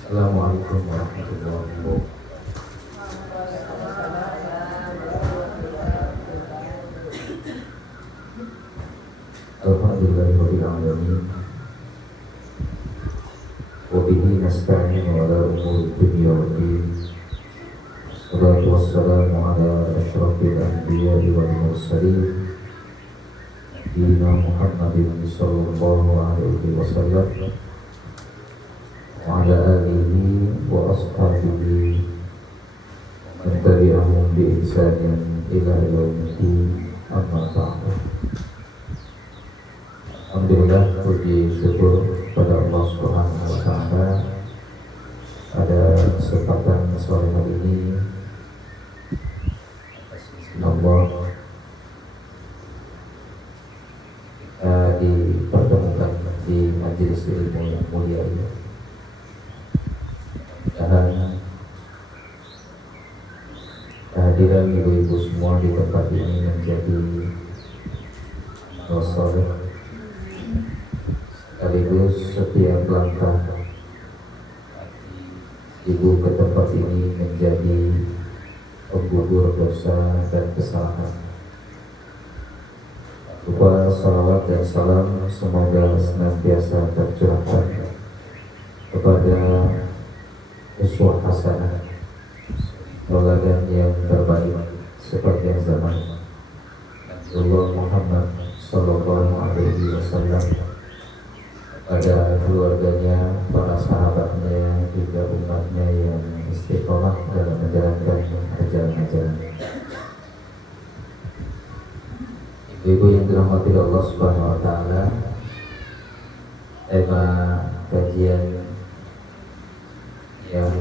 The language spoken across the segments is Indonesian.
Assalamualaikum warahmatullahi wabarakatuh. Alhamdulillahirabbil alamin. Wa bihi nasta'inu ala umuri dunya waddin. Wassalatu wassalamu ala asyrafil anbiya'i wal mursalin Nabiyyina Muhammadin sallallahu alaihi wasallam wa ala alihi wa ashabihi man tabi'ahum bi ihsanin ila yaumiddin. Amma ba'du. Alhamdulillah, puji syukur pada Allah Subhanahu wa taala pada kesempatan sore hari ini Allah dipertemukan di majelis ilmu yang mulia ini. Dan kehadiran ibu-ibu semua di tempat ini menjadi soleh, sekaligus setiap langkah ibu ke tempat ini menjadi penggugur dosa dan kesalahan. Lupa salawat dan salam semoga senantiasa tercurahkan kepada uswah hasanah, tauladan yang terbaik sepanjang zaman, Rasulullah Muhammad sallallahu alaihi wasallam, pada keluarganya, para sahabatnya, juga umatnya yang istiqomah dalam menjalankan ajaran-ajaran. Ibu yang dirahmati Allah Subhanahu wa taala, tema kajian yang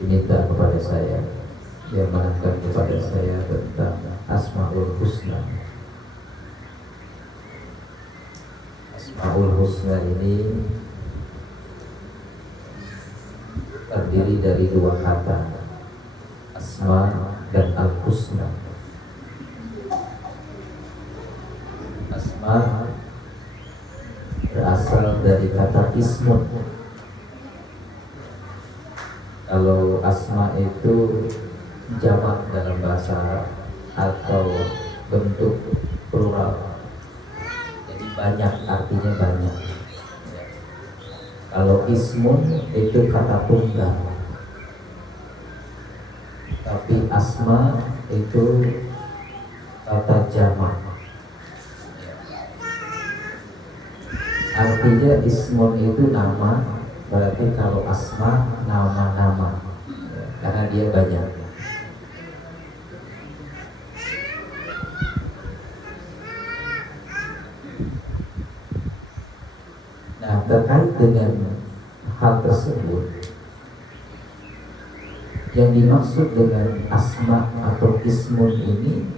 diminta kepada saya, yang menanyakan kepada saya tentang Asmaul Husna. Asmaul Husna ini terdiri dari dua kata, Asma dan Al-Husna. Asma berasal dari kata ismun. Kalau asma itu jamak dalam bahasa Arab atau bentuk plural, jadi banyak, artinya banyak. Kalau ismun itu kata tunggal, tapi asma itu kata jamak. Artinya ismun itu nama, berarti kalau asma nama-nama, karena dia banyak. Nah, terkait dengan hal tersebut, yang dimaksud dengan asma atau ismun ini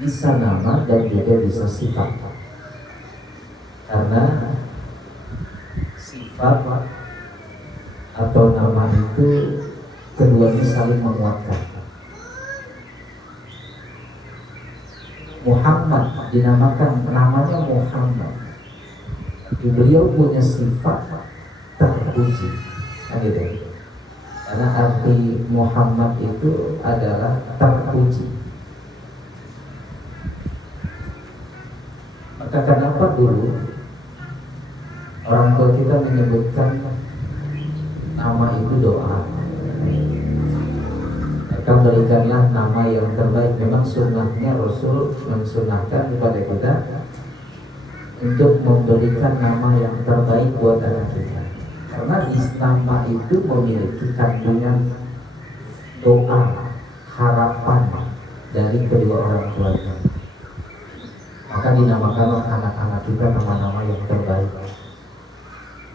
bisa nama dan juga bisa sifat. Karena sifat atau nama itu keduanya saling menguatkan. Muhammad dinamakan, namanya Muhammad, beliau punya sifat terpuji, kan gitu. Karena arti Muhammad itu adalah terpuji. Maka kenapa dulu orang tua kita menyebutkan nama itu doa? Maka berikanlah nama yang terbaik. Memang sunnahnya Rasul mensunnahkan kepada kita untuk memberikan nama yang terbaik buat anak kita. Karena nama itu memiliki kandungan doa, harapan dari kedua orang tuanya. Maka dinamakanlah anak-anak kita nama-nama yang terbaik.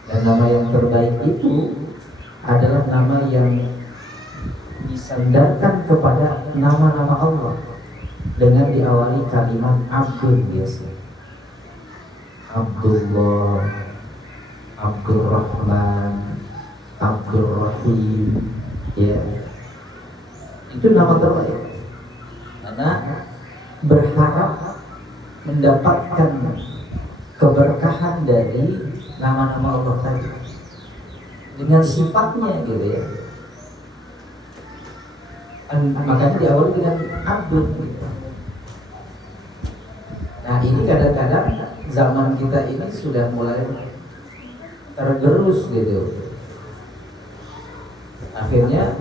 Dan nama yang terbaik itu adalah nama yang disandarkan kepada nama-nama Allah dengan diawali kalimat Abdul biasa. Abdullah, Abdurrahman, Abdurrahim, ya. Itu nama terbaik. Karena berharap mendapatkan keberkahan dari nama-nama Allah tadi dengan sifatnya gitu ya. Makanya diawali dengan Abdul gitu. Nah ini kadang-kadang zaman kita ini sudah mulai tergerus gitu. Akhirnya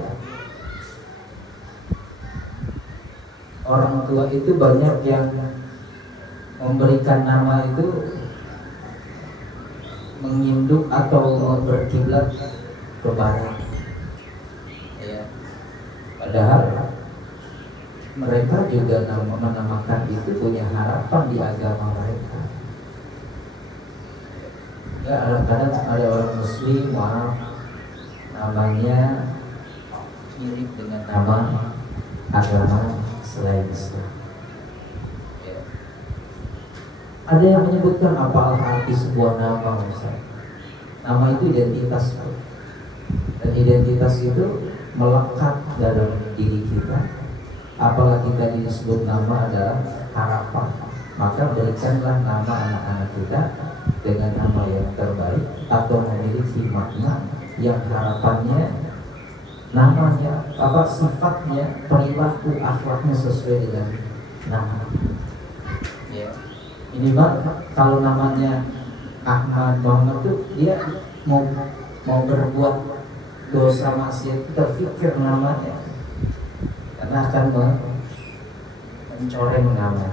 orang tua itu banyak yang memberikan nama itu menginduk atau berkiblat ke barat. Ya. Padahal mereka juga menamakan itu punya harapan di agama mereka. Ya, kadang-kadang ada orang Muslim, maaf, namanya mirip dengan nama agama selain Islam. Ya. Ada yang menyebutkan apa arti sebuah nama, misalnya. Nama itu identitas, dan identitas itu melekat dalam diri kita. Apalagi tadi disebut nama adalah harapan, maka berikanlah nama anak-anak kita dengan nama yang terbaik atau memiliki makna yang harapannya, namanya, sifatnya, perilaku, akhlaknya sesuai dengan nama. Ya. Ini kalau namanya Ahmad Muhammad itu dia mau berbuat dosa maksiat, terfikir namanya, karena akan mencoreng nama.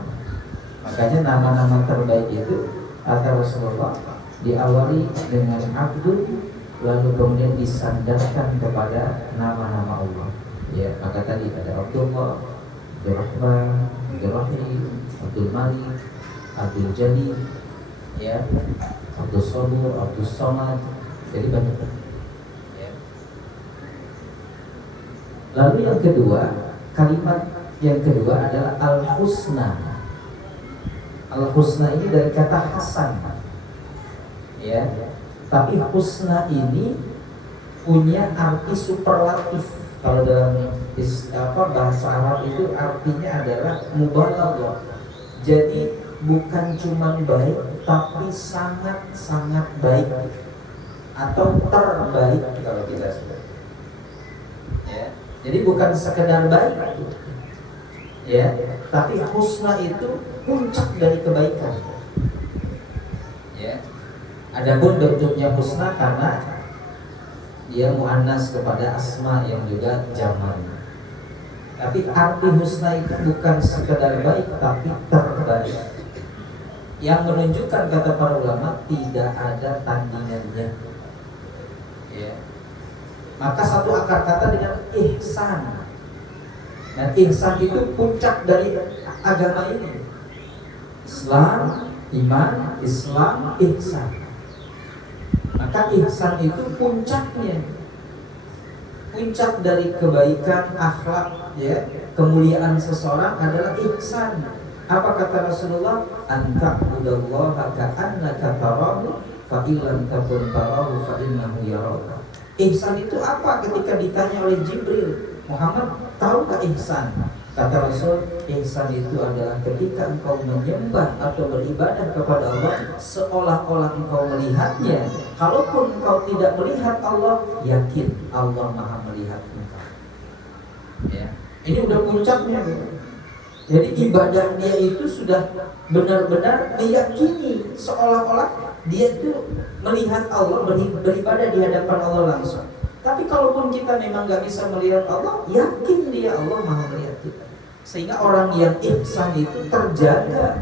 Makanya nama-nama terbaik itu kata Rasulullah diawali dengan Abdul, lalu kemudian disandarkan kepada nama-nama Allah. Ya, maka tadi ada Abdullah, Abdul Rahman, Abdul Rahim, Abdul Malik, Abdul Jalil, ya, Abdul Sabur, Abdul Somad, jadi banyak. Ya. Lalu yang kedua, kalimat yang kedua adalah Al-Husna. Al-Husna ini dari kata Hasan, ya. Tapi husna ini punya arti superlatif. Kalau dalam bahasa Arab itu artinya adalah mubalaghah. Jadi bukan cuma baik, tapi sangat-sangat baik atau terbaik kalau kita sebut. Ya. Jadi bukan sekedar baik, ya, tapi husna itu puncak dari kebaikan. Ya. Adapun bentuknya husna karena dia muannas kepada asma yang juga jamak. Tapi arti husna itu bukan sekedar baik, tapi terbaik. Yang menunjukkan, kata para ulama, tidak ada tandingannya. Ya. Maka satu akar kata dengan ihsan. Dan ihsan itu puncak dari agama ini. Islam, iman, Islam, ihsan. Maka ihsan itu puncaknya, puncak dari kebaikan, akhlak, ya, kemuliaan seseorang adalah ihsan. Apa kata Rasulullah? Anta budallaha ka'annaka tarahu fa illam takun tarahu fa innahu yaraka. Ihsan itu apa? Ketika ditanya oleh Jibril, Muhammad, tahukah ihsan? Kata Rasul, ihsan itu adalah ketika engkau menyembah atau beribadah kepada Allah seolah-olah engkau melihatnya. Kalaupun engkau tidak melihat Allah, yakin Allah Maha melihat engkau. Ya. Ini udah puncaknya. Jadi ibadah dia itu sudah benar-benar meyakini seolah-olah dia itu melihat Allah, beribadah di hadapan Allah langsung. Tapi kalaupun kita memang gak bisa melihat Allah, yakin dia Allah Maha melihat kita. Sehingga orang yang ihsan itu terjaga.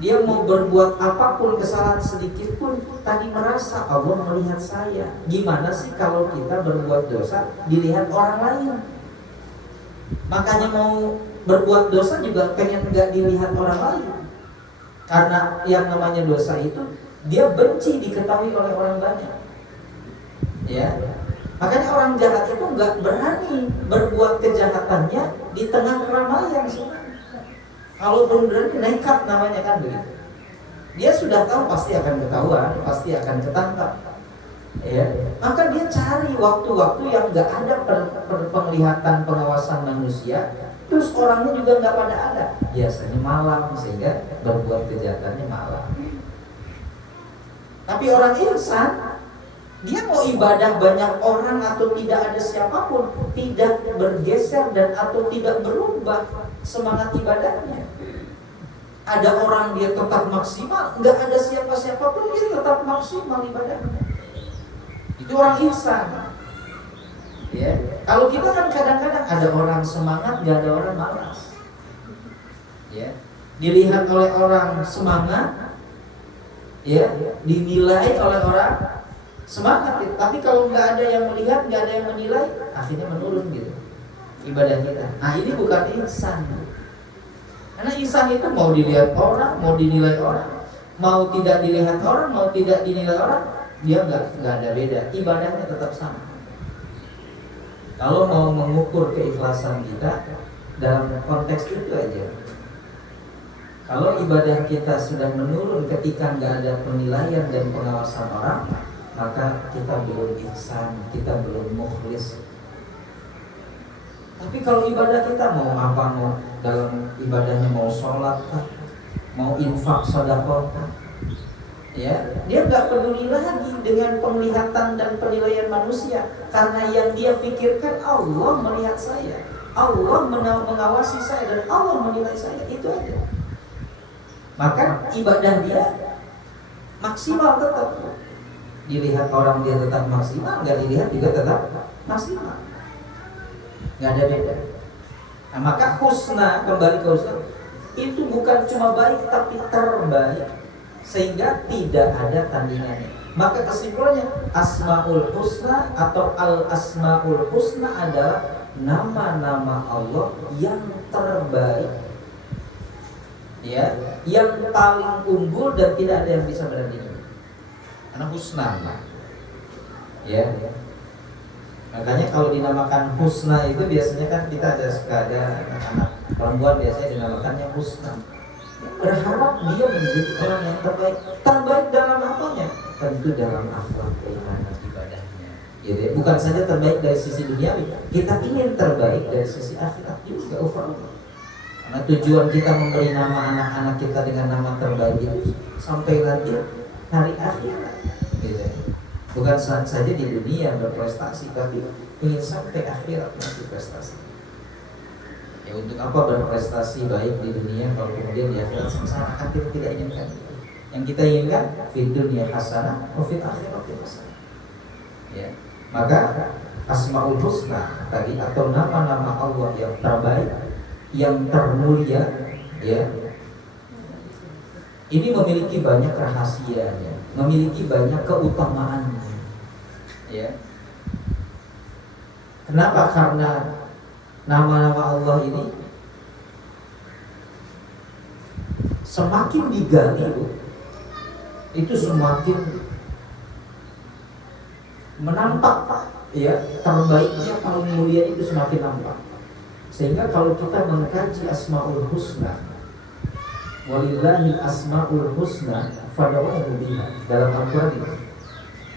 Dia mau berbuat apapun, kesalahan sedikit pun, tadi merasa Allah melihat saya. Gimana sih kalau kita berbuat dosa dilihat orang lain? Makanya mau berbuat dosa juga pengen gak dilihat orang lain. Karena yang namanya dosa itu dia benci diketahui oleh orang banyak. Ya. Makanya orang jahat itu nggak berani berbuat kejahatannya di tengah keramaian. Kalaupun berani, nekat namanya, kan begitu. Dia sudah tahu pasti akan ketahuan, pasti akan ketangkap. Ya, maka dia cari waktu-waktu yang nggak ada penglihatan, pengawasan manusia. Terus orangnya juga nggak pada ada. Biasanya malam, sehingga berbuat kejahatannya malam. Tapi orang ihsan, dia mau ibadah banyak orang atau tidak ada siapapun, tidak bergeser dan atau tidak berubah semangat ibadahnya. Ada orang dia tetap maksimal, nggak ada siapa-siapapun dia tetap maksimal ibadahnya. Itu orang ihsan. Ya, kalau kita kan kadang-kadang ada orang semangat, nggak ada orang malas. Ya, dilihat oleh orang semangat, ya, dinilai oleh orang semangat. Tapi kalau nggak ada yang melihat, nggak ada yang menilai, akhirnya menurun gitu ibadah kita. Nah, ini bukan ihsan. Karena ihsan itu mau dilihat orang, mau dinilai orang, mau tidak dilihat orang, mau tidak dinilai orang, dia nggak ada beda. Ibadahnya tetap sama. Kalau mau mengukur keikhlasan kita dalam konteks itu aja. Kalau ibadah kita sudah menurun ketika nggak ada penilaian dan pengawasan orang, maka kita belum ihsan, kita belum mukhlis. Tapi kalau ibadah kita mau apa, mau dalam ibadahnya mau sholat kah, mau infak sedekah kah, ya, dia nggak peduli lagi dengan penglihatan dan penilaian manusia, karena yang dia pikirkan Allah melihat saya, Allah mengawasi saya dan Allah menilai saya, itu aja. Maka ibadah dia maksimal tetap. Dilihat orang dia tetap maksimal, nggak dilihat juga tetap maksimal. Nggak ada beda. Nah, maka husna, kembali ke husna, itu bukan cuma baik tapi terbaik, sehingga tidak ada tandingannya. Maka kesimpulannya Asmaul Husna atau Al-Asmaul Husna adalah nama-nama Allah yang terbaik, ya, yang paling unggul dan tidak ada yang bisa beranding. Karena husna, ya. Makanya kalau dinamakan husna itu biasanya kan kita ada anak perempuan biasanya dinamakannya husna. Berharap dia menjadi orang yang terbaik. Terbaik dalam apanya? Tentu dalam akhlak, keimanan, ibadahnya. Gitu ya. Bukan saja terbaik dari sisi duniawi, kita ingin terbaik dari sisi akhirat juga overall. Karena tujuan kita memberi nama anak-anak kita dengan nama terbaik itu sampai nanti hari akhirat, gitu ya. Bukan saja di dunia berprestasi, tapi ingin sampai akhirat nanti prestasi. Ya, untuk apa berprestasi baik di dunia kalau kemudian di akhirat sengsara? Kan kita tidak inginkan. Yang kita inginkan fid dunya hasanah wa fil akhirati hasanah. Ya. Maka Asmaul Husna tadi atau nama-nama Allah yang terbaik, yang termulia, ya, ini memiliki banyak rahasianya, memiliki banyak keutamaannya, ya. Kenapa? Karena nama-nama Allah ini semakin digali, itu semakin menampak, ya, terbaiknya, paling mulia itu semakin nampak. Sehingga kalau kita mengkaji Asmaul Husna, walillahil asmaul husna fad'uhu biha, dalam Al-Qur'an,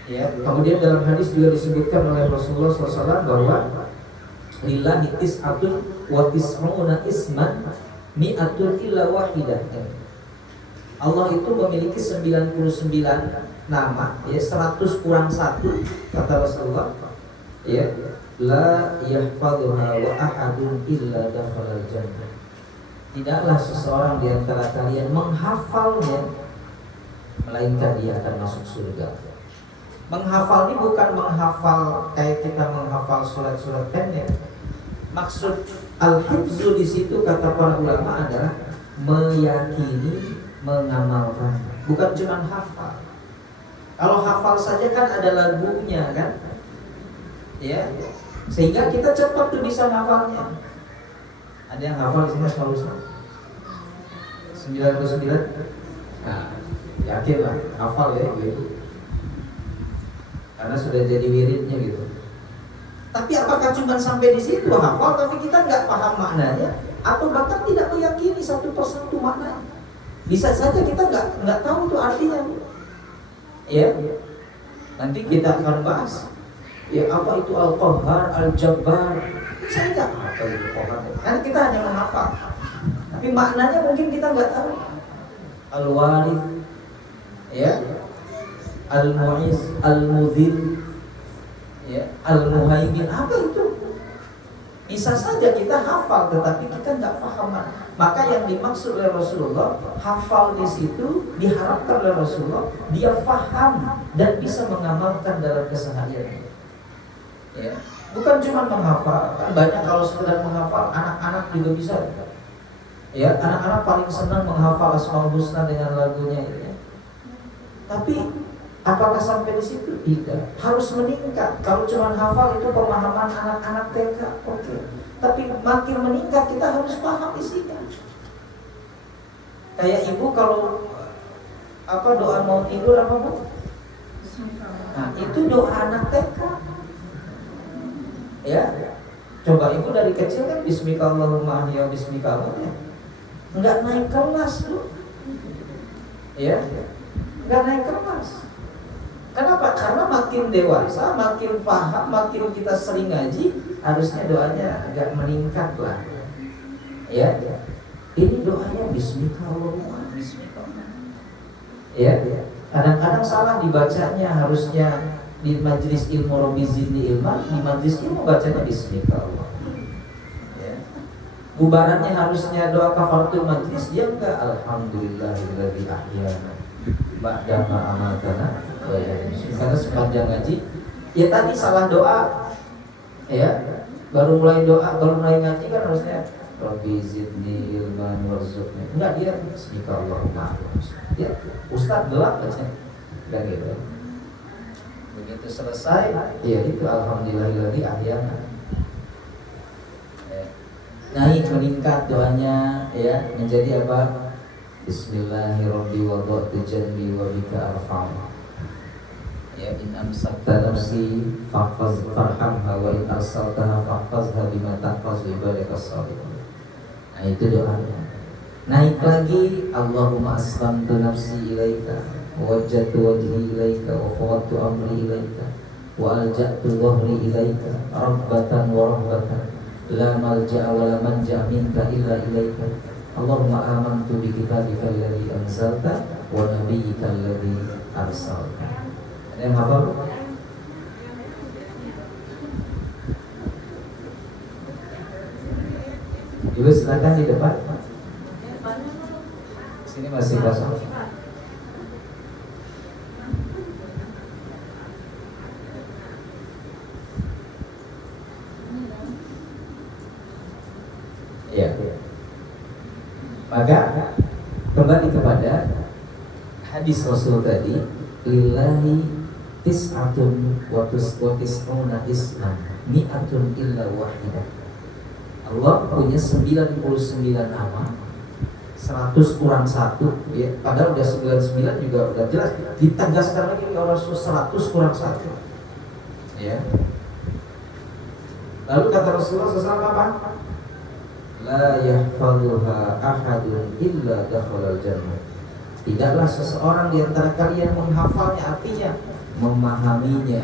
ya. Kemudian dalam hadis juga disebutkan oleh Rasulullah SAW bahwa lillahi tis'atun wa tis'una isman mi'atun illa wahidah. Allah itu memiliki 99 nama, ya, 100 kurang 1 kata Rasulullah, ya. La yahfaduha wa ahadun illa dakhala jannah. Tidaklah seseorang di antara kalian menghafalnya melainkan dia akan masuk surga. Menghafal ini bukan menghafal kayak kita menghafal surat-surat pendek. Maksud al-hifzu di situ kata para ulama adalah meyakini, mengamalkan, bukan cuma hafal. Kalau hafal saja kan ada lagunya kan, ya, sehingga kita cepat tuh bisa hafalnya. Ada yang hafal di sini selalu 99? Nah, yakin lah, hafal ya gitu. Karena sudah jadi wiridnya gitu. Tapi apakah cuma sampai di situ hafal tapi kita nggak paham maknanya, atau bahkan tidak meyakini satu persatu maknanya? Bisa saja kita nggak tahu tuh artinya. Ya, nanti kita akan bahas. Ya, apa itu Al-Qahhar, Al-Jabbar? Saya nggak apa itu Qahhar. Kan kita hanya menghafal, tapi maknanya mungkin kita nggak tahu. Al-Warith, ya, Al-Mu'iz, Al-Mudzil, ya, Al-Muhaimin. Apa itu? Bisa saja kita hafal, tetapi kita nggak paham. Maka yang dimaksud oleh Rasulullah, hafal di situ diharapkan oleh Rasulullah dia paham dan bisa mengamalkan dalam kesehariannya. Ya, bukan cuma menghafal. Kan banyak kalau sekedar menghafal, anak-anak juga bisa. Ya, anak-anak paling senang menghafal Asmaul Husna dengan lagunya. Ya. Tapi apakah sampai di situ? Tidak. Harus meningkat. Kalau cuma hafal itu pemahaman anak-anak TK, oke. Tapi makin meningkat kita harus paham isinya. Kayak ibu kalau doa mau tidur apa bu? Nah itu doa anak TK. Ya. Coba ibu dari kecil kan Bismillahirrahmanirrahim, ya Bismillahirrahmanirrahim. Enggak naik kelas bu. Ya. Enggak naik kelas. Kenapa? Karena makin dewasa, makin paham, makin kita sering ngaji, harusnya doanya agak meningkat lah. Ya, ini doanya Bismillahirrahmanirrahim. Ya, kadang-kadang salah dibacanya, harusnya di majelis ilmu Rabbi Zidni Ilman, di majelis ilmu bacanya Bismillahirrahmanirrahim. Ya. Bubarannya harusnya doa kafaratul majlis, dia enggak Alhamdulillahilladzi ahyana ba'dama amatana. Karena sepanjang ngaji, ya tadi salah doa, ya baru mulai ngaji kan harusnya Rabbi zidni ilman warzuqni. Enggak, dia Bismillahirrahmanirrahim. Ya, Ustaz gelap aja, dan gitu. Begitu selesai, ya itu Alhamdulillahilladzi ahyana. Naik meningkat doanya, ya menjadi apa? Bismillahirrahmanirrahim wa wada'tu janbi wa bika arfa'u. Ya in amsakta nafsi fahfaz farhamha wa in arsaltaha fahfazha bima tahfazu ibadakas shalihin. Nah itu doanya. Naik lagi, Allahumma aslamtu nafsi ilaika wa wajjahtu wajhi ilaika wa fawwadtu amri ilaika wa alja'tu dhahri ilaika rabbatan wa rahbatan la malja'a wa la manja minka illa ilaika. Allahumma amantu bi kitabika alladhi anzalta wa nabiyyika alladhi arsalta. Ada yang hafal? Ibu silakan di depan. Sini masih kosong. Ya. Maka kembali kepada hadis Rasul tadi, lillahi tis'atun wa tis'una isman mi'atun illa wahidah. Allah punya 99 nama, 100 kurang 1, ya, padahal udah 99 juga udah jelas. Ditegaskan lagi oleh Rasul 100 kurang 1. Ya. Lalu kata Rasulullah SAW apa? La yahfazuha ahadun illa dakhalal jannah. Tidaklah seseorang di antara kalian menghafalnya, artinya memahaminya,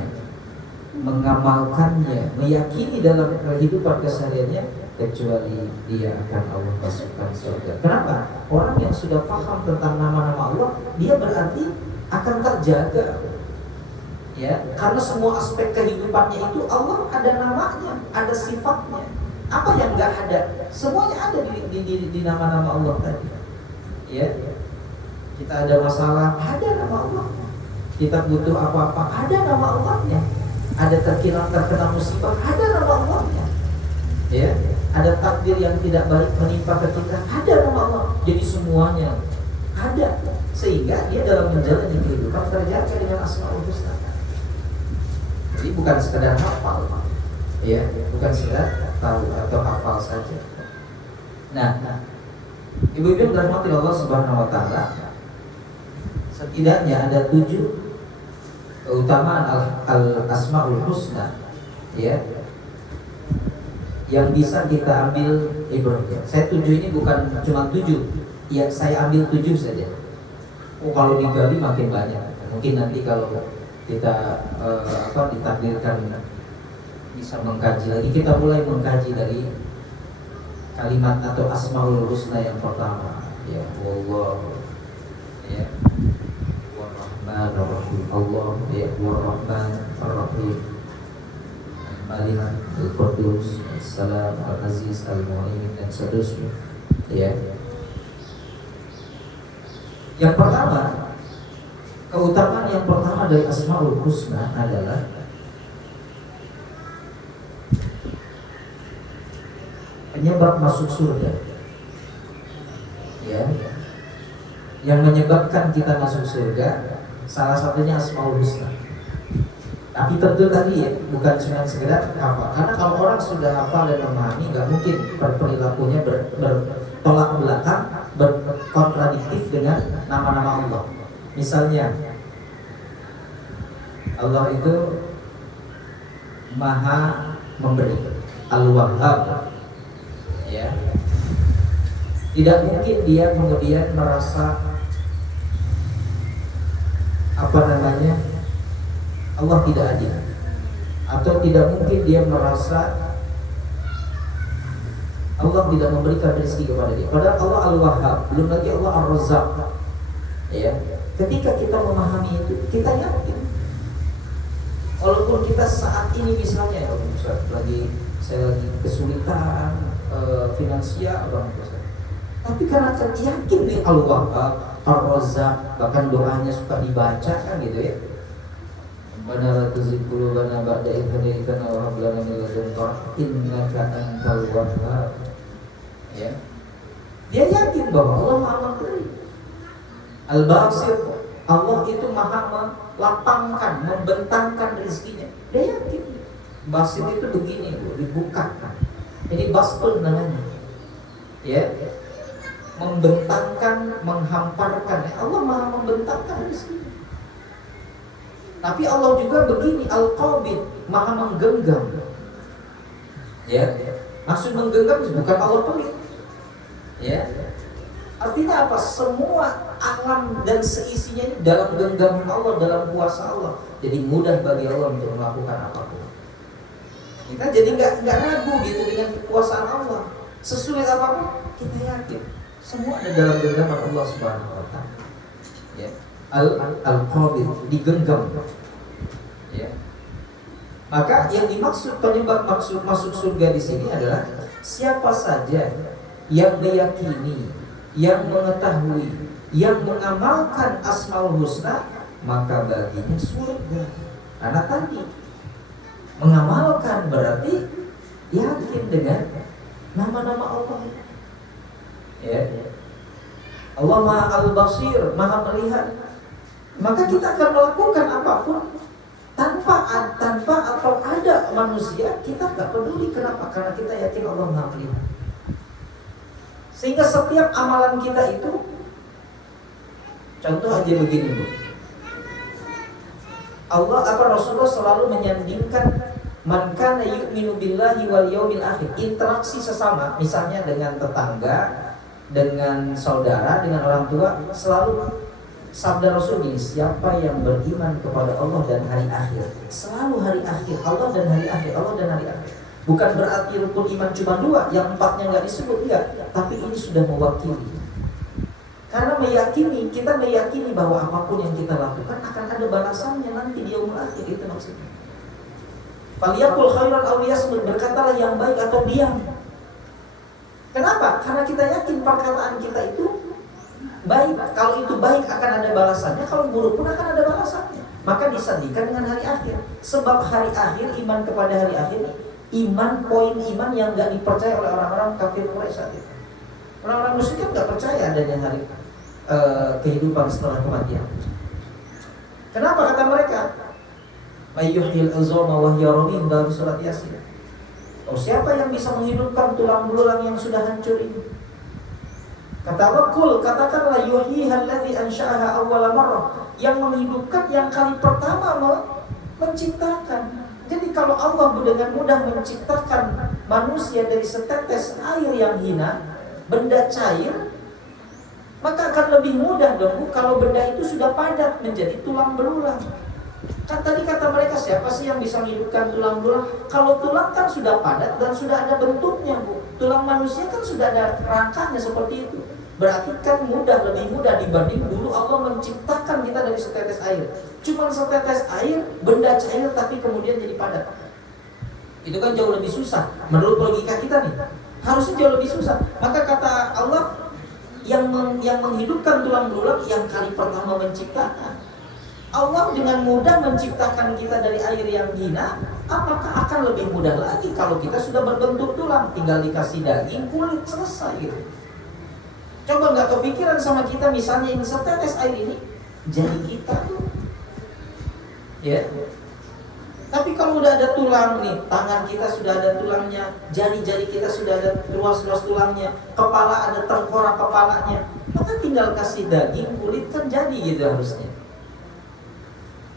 mengamalkannya, meyakini dalam kehidupan kesehariannya, kecuali dia akan Allah masukkan surga. Kenapa? Orang yang sudah paham tentang nama-nama Allah, dia berarti akan terjaga. Ya, karena semua aspek kehidupannya itu Allah ada namanya, ada sifatnya. Apa yang enggak ada? Semuanya ada di nama-nama Allah tadi. Ya. Kita ada masalah, ada nama Allah. Kita butuh apa-apa, ada nama Allahnya. Ada terkena musibah, ada nama Allahnya. Ya, ada takdir yang tidak baik menimpa ke kita, ada nama Allah. Jadi semuanya ada, sehingga dia dalam menjalani kehidupan terjaga dengan Asmaul Husna. Jadi bukan sekedar hafal, ya, bukan sekedar tahu atau hafal saja. Nah, ibu-ibu dirahmati Allah Subhanahu wa taala, setidaknya ada 7 keutamaan al-Asmaul Husna, ya, yang bisa kita ambil ibrahnya. Saya 7 ini bukan cuma 7, ya saya ambil 7 saja. Kalau digali makin banyak. Mungkin nanti kalau kita ditakdirkan bisa mengkaji lagi, kita mulai mengkaji dari kalimat atau Asmaul Husna yang pertama, ya Allah, ya Ar-Rahmanir Rahim, Allah ya Ar-Rahman Ar-Rahim Malik Al-Qudus As-Salam Al-Aziz Al-Mu'min dan seterusnya ya. Yang pertama, keutamaan yang pertama dari Asmaul Husna adalah penyebab masuk surga ya. Yang menyebabkan kita masuk surga salah satunya Asmaul Husna. Tapi tentu tadi ya, bukan cuma sekedar hafal. Karena kalau orang sudah hafal dan memahami, nggak mungkin perilakunya bertolak belakang, berkontradiktif dengan nama-nama Allah. Misalnya, Allah itu Maha Memberi, Al-Wahhab, ya. Tidak mungkin dia kemudian merasa Allah tidak adil, atau tidak mungkin dia merasa Allah tidak memberikan rezeki kepada dia. Padahal Allah Al-Wahhab, belum lagi Allah Ar-Razzaq. Ya, ketika kita memahami itu, kita yakin. Walaupun kita saat ini misalnya, saya lagi kesulitan finansial, tapi karena saya yakin nih Al-Wahhab, Ar-Razzaq, bahkan doanya suka dibaca kan gitu ya. Bana la tuzigh qulubana ba'da idh hadaytana wa hab lana min ladunka innaka antal wahhab. Ya. Dia yakin bahwa Allah Maha Memberi. Al-Basir, Allah itu Maha melapangkan, membentangkan rezekinya. Dia yakin. Basir itu begini, dibuka. Ini bastul namanya. Ya. Membentangkan, menghamparkan. Allah Maha membentangkan rezekinya. Tapi Allah juga begini, Al-Qabid, Maha menggenggam. Ya, maksud menggenggam bukan Allah pelit. Ya, artinya apa? Semua alam dan seisinya ini dalam genggaman Allah, dalam kuasa Allah. Jadi mudah bagi Allah untuk melakukan apapun. Kita jadi nggak ragu gitu dengan kekuasaan Allah. Sesulit apapun kita yakin. Semua ada dalam genggaman Allah Subhanahu Wa Taala. Ya. Al-Qabid, digenggam. Ya. Maka yang dimaksud penyebab masuk surga di sini adalah siapa saja yang meyakini, yang mengetahui, yang mengamalkan Asmaul Husna, maka baginya surga. Karena tadi mengamalkan berarti yakin dengan nama-nama Allah. Ya. Allah Maha Al-Basir, Maha melihat. Maka kita akan melakukan apapun tanpa atau ada manusia, kita gak peduli. Kenapa? Karena kita yakin Allah Maha melihat. Sehingga setiap amalan kita itu, contoh aja begini Bu, Rasulullah selalu menyandingkan man kana yu'minu billahi wal yaumil akhir. Interaksi sesama, misalnya dengan tetangga, dengan saudara, dengan orang tua, selalu sabda Rasul ini, siapa yang beriman kepada Allah dan hari akhir, selalu hari akhir, Allah dan hari akhir, Allah dan hari akhir. Bukan berarti rukun iman cuma dua, yang empatnya nggak disebut, enggak. Tapi ini sudah mewakili. Karena kita meyakini bahwa apapun yang kita lakukan akan ada balasannya nanti di yaumul akhir, itu maksudnya. Faliyakul khairan aw liyasmut, berkatalah yang baik atau diam. Kenapa? Karena kita yakin perkataan kita itu baik. Kalau itu baik akan ada balasannya, kalau buruk pun akan ada balasannya. Maka disandingkan dengan hari akhir. Sebab hari akhir, iman kepada hari akhir, poin iman yang gak dipercaya oleh orang-orang kafir Quraisy saat itu. Orang-orang musyrik kan gak percaya adanya hari kehidupan setelah kematian. Kenapa kata mereka? Mayyuhyil azama wa hiya ramim, dalam surat Yasin. Siapa yang bisa menghidupkan tulang belulang yang sudah hancur ini? Kata Wakul, katakanlah yuhyihal ladzi ansha'aha awwala marrah, yang menghidupkan yang kali pertama menciptakan. Jadi kalau Allah dengan mudah menciptakan manusia dari setetes air yang hina, benda cair, maka akan lebih mudah dong kalau benda itu sudah padat menjadi tulang belulang. Kan tadi kata mereka, siapa sih yang bisa menghidupkan tulang belulang? Kalau tulang kan sudah padat dan sudah ada bentuknya Bu. Tulang manusia kan sudah ada rangkanya seperti itu. Berarti kan mudah, lebih mudah dibanding dulu Allah menciptakan kita dari setetes air. Cuma setetes air, benda cair tapi kemudian jadi padat. Itu kan jauh lebih susah. Menurut logika kita nih, harusnya jauh lebih susah. Maka kata Allah, yang menghidupkan tulang belulang yang kali pertama menciptakan. Allah dengan mudah menciptakan kita dari air yang hina. Apakah akan lebih mudah lagi kalau kita sudah berbentuk tulang, tinggal dikasih daging, kulit, selesai gitu. Coba nggak kepikiran sama kita, misalnya ini setetes air ini jadi kita tuh, ya. Tapi kalau udah ada tulang nih, tangan kita sudah ada tulangnya, jari-jari kita sudah ada ruas-ruas tulangnya, kepala ada tengkorak kepalanya, maka tinggal kasih daging, kulit kan jadi gitu harusnya.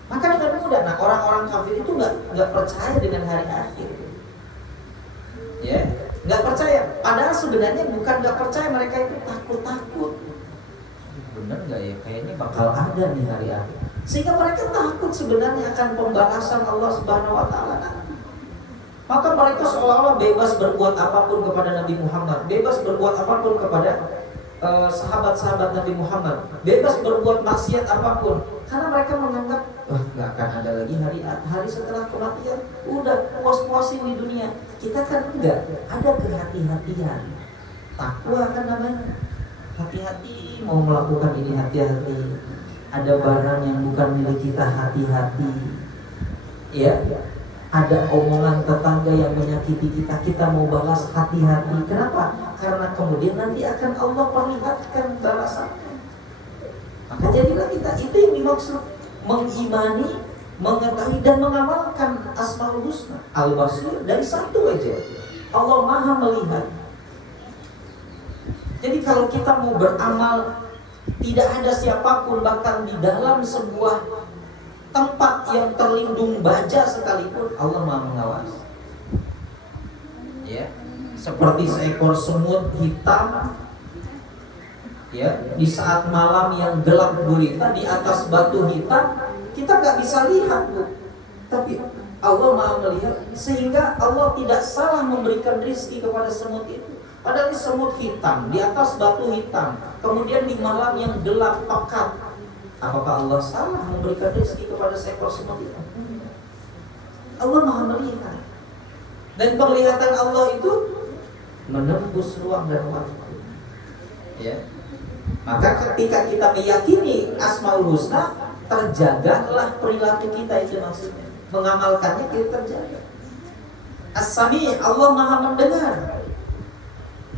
Maka dengan mudah. Nah, orang-orang kafir itu nggak percaya dengan hari akhir, ya, nggak percaya. Padahal sebenarnya bukan nggak percaya, mereka itu takut. Bener nggak ya? Kayaknya bakal ada nih hari akhir. Sehingga mereka takut sebenarnya akan pembalasan Allah Subhanahu Wa Taala. Maka mereka seolah-olah bebas berbuat apapun kepada Nabi Muhammad, bebas berbuat apapun kepada sahabat-sahabat Nabi Muhammad, bebas berbuat maksiat apapun, karena mereka menganggap nggak akan ada lagi hari setelah kematian. Udah puas-puasin di dunia. Kita kan enggak, ada kehati-hatian. Takwa kan namanya. Hati-hati mau melakukan ini, hati-hati. Ada barang yang bukan milik kita, hati-hati. Ya, ada omongan tetangga yang menyakiti kita, kita mau balas, hati-hati. Kenapa? Karena kemudian nanti akan Allah perlihatkan balasannya. Maka jadilah kita, itu yang dimaksud mengimani, mengetahui dan mengamalkan Asmaul Husna. Al-Basir dari satu aja, Allah Maha melihat. Jadi kalau kita mau beramal, tidak ada siapapun, bahkan di dalam sebuah tempat yang terlindung baja sekalipun, Allah Maha mengawasi. Ya, seperti seekor semut hitam, ya, di saat malam yang gelap gulita di atas batu hitam, kita nggak bisa lihat, Bu. Tapi Allah Maha melihat, sehingga Allah tidak salah memberikan rezeki kepada semut itu. Padahal ini semut hitam di atas batu hitam, kemudian di malam yang gelap pekat. Apakah Allah salah memberikan rezeki kepada seekor semut itu? Allah Maha melihat. Dan penglihatan Allah itu menembus ruang dan waktu. Ya. Maka ketika kita meyakini Asmaul Husna, terjagalah perilaku kita, itu maksudnya. Mengamalkannya kita terjaga. As-Sami', Allah Maha mendengar.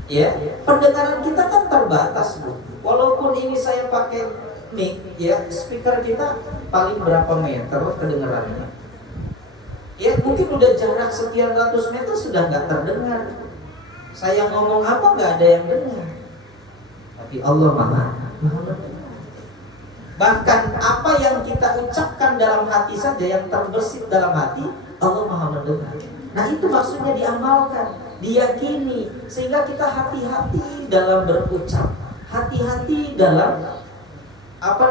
Ya, pendengaran kita kan terbatas, Bu. Walaupun ini saya pakai mic, ya, speaker kita paling berapa meter kedengarannya. Ya, mungkin udah jarak sekian ratus meter sudah nggak terdengar. Saya ngomong apa nggak ada yang dengar. Tapi Allah Maha mendengar. Bahkan apa yang kita ucapkan dalam hati saja, yang terbersit dalam hati, Allah Maha mendengar. Nah, itu maksudnya diamalkan, diyakini, sehingga kita hati-hati dalam berucap, hati-hati dalam apa